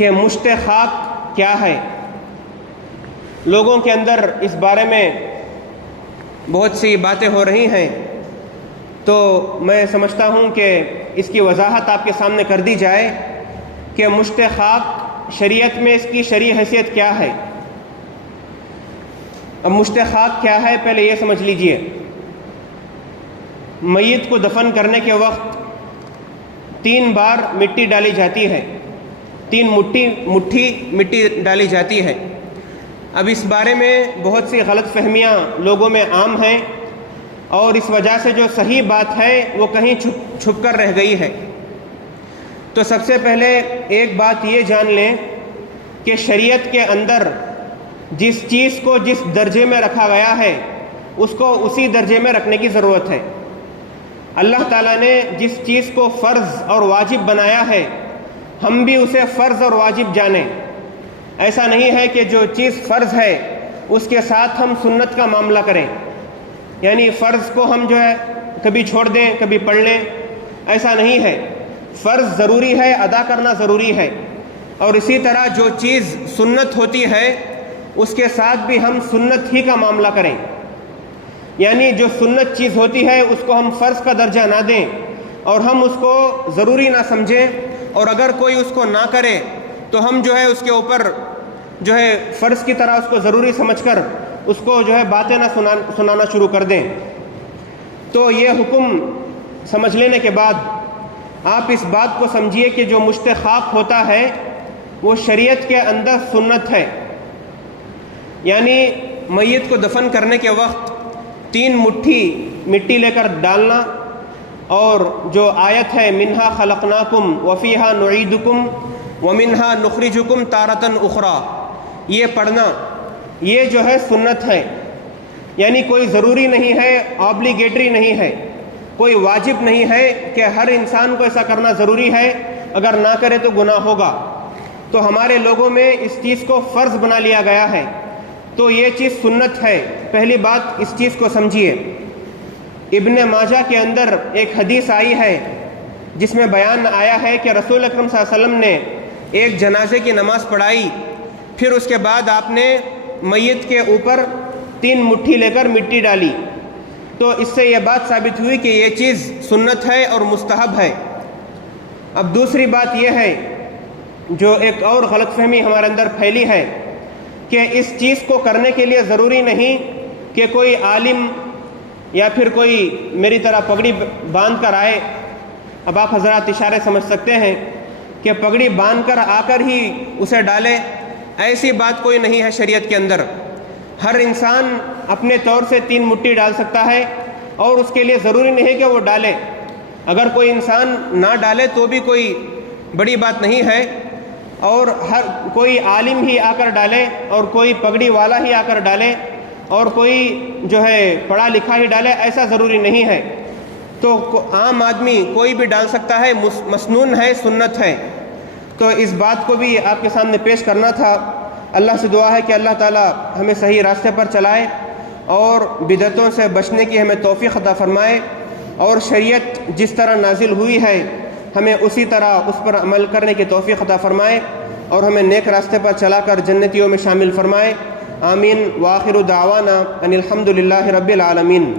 کہ مشت خاک کیا ہے۔ لوگوں کے اندر اس بارے میں بہت سی باتیں ہو رہی ہیں، تو میں سمجھتا ہوں کہ اس کی وضاحت آپ کے سامنے کر دی جائے کہ مشت خاک شریعت میں اس کی شرعی حیثیت کیا ہے۔ اب مشت خاک کیا ہے پہلے یہ سمجھ لیجئے۔ میت کو دفن کرنے کے وقت 3 بار مٹی ڈالی جاتی ہے، 3 مٹھی مٹی ڈالی جاتی ہے۔ اب اس بارے میں بہت سی غلط فہمیاں لوگوں میں عام ہیں، اور اس وجہ سے جو صحیح بات ہے وہ کہیں چھپ کر رہ گئی ہے۔ تو سب سے پہلے ایک بات یہ جان لیں کہ شریعت کے اندر جس چیز کو جس درجے میں رکھا گیا ہے اس کو اسی درجے میں رکھنے کی ضرورت ہے۔ اللہ تعالیٰ نے جس چیز کو فرض اور واجب بنایا ہے ہم بھی اسے فرض اور واجب جانیں۔ ایسا نہیں ہے کہ جو چیز فرض ہے اس کے ساتھ ہم سنت کا معاملہ کریں، یعنی فرض کو ہم جو ہے کبھی چھوڑ دیں کبھی پڑھ لیں، ایسا نہیں ہے۔ فرض ضروری ہے، ادا کرنا ضروری ہے، اور اسی طرح جو چیز سنت ہوتی ہے اس کے ساتھ بھی ہم سنت ہی کا معاملہ کریں، یعنی جو سنت چیز ہوتی ہے اس کو ہم فرض کا درجہ نہ دیں اور ہم اس کو ضروری نہ سمجھیں، اور اگر کوئی اس کو نہ کرے تو ہم جو ہے اس کے اوپر جو ہے فرض کی طرح اس کو ضروری سمجھ کر اس کو جو ہے باتیں نہ سنانا شروع کر دیں۔ تو یہ حکم سمجھ لینے کے بعد آپ اس بات کو سمجھیے کہ جو مشت خاک ہوتا ہے وہ شریعت کے اندر سنت ہے، یعنی میت کو دفن کرنے کے وقت 3 مٹھی مٹی لے کر ڈالنا، اور جو آیت ہے منہا خلقناکم وفیہا نعیدکم ومنہا نخرجکم تارۃ اخری، یہ پڑھنا یہ جو ہے سنت ہے، یعنی کوئی ضروری نہیں ہے، آبلیگیٹری نہیں ہے، کوئی واجب نہیں ہے کہ ہر انسان کو ایسا کرنا ضروری ہے، اگر نہ کرے تو گناہ ہوگا۔ تو ہمارے لوگوں میں اس چیز کو فرض بنا لیا گیا ہے، تو یہ چیز سنت ہے۔ پہلی بات اس چیز کو سمجھیے۔ ابن ماجہ کے اندر ایک حدیث آئی ہے جس میں بیان آیا ہے کہ رسول اکرم صلی اللہ علیہ وسلم نے ایک جنازے کی نماز پڑھائی، پھر اس کے بعد آپ نے میت کے اوپر 3 مٹھی لے کر مٹی ڈالی، تو اس سے یہ بات ثابت ہوئی کہ یہ چیز سنت ہے اور مستحب ہے۔ اب دوسری بات یہ ہے جو ایک اور غلط فہمی ہمارے اندر پھیلی ہے کہ اس چیز کو کرنے کے لیے ضروری نہیں کہ کوئی عالم یا پھر کوئی میری طرح پگڑی باندھ کر آئے۔ اب آپ حضرات اشارے سمجھ سکتے ہیں کہ پگڑی باندھ کر آ کر ہی اسے ڈالے، ایسی بات کوئی نہیں ہے شریعت کے اندر۔ ہر انسان اپنے طور سے 3 مٹھی ڈال سکتا ہے، اور اس کے لیے ضروری نہیں ہے کہ وہ ڈالے۔ اگر کوئی انسان نہ ڈالے تو بھی کوئی بڑی بات نہیں ہے، اور ہر کوئی عالم ہی آ کر ڈالے، اور کوئی پگڑی والا ہی آ کر ڈالے، اور کوئی جو ہے پڑھا لکھا ہی ڈالے، ایسا ضروری نہیں ہے۔ تو عام آدمی کوئی بھی ڈال سکتا ہے، مسنون ہے، سنت ہے۔ تو اس بات کو بھی آپ کے سامنے پیش کرنا تھا۔ اللہ سے دعا ہے کہ اللہ تعالیٰ ہمیں صحیح راستے پر چلائے اور بدعتوں سے بچنے کی ہمیں توفیق عطا فرمائے، اور شریعت جس طرح نازل ہوئی ہے ہمیں اسی طرح اس پر عمل کرنے کی توفیق عطا فرمائے، اور ہمیں نیک راستے پر چلا کر جنتیوں میں شامل فرمائے۔ آمین۔ وآخر دعوانا ان الحمد للہ رب العالمین۔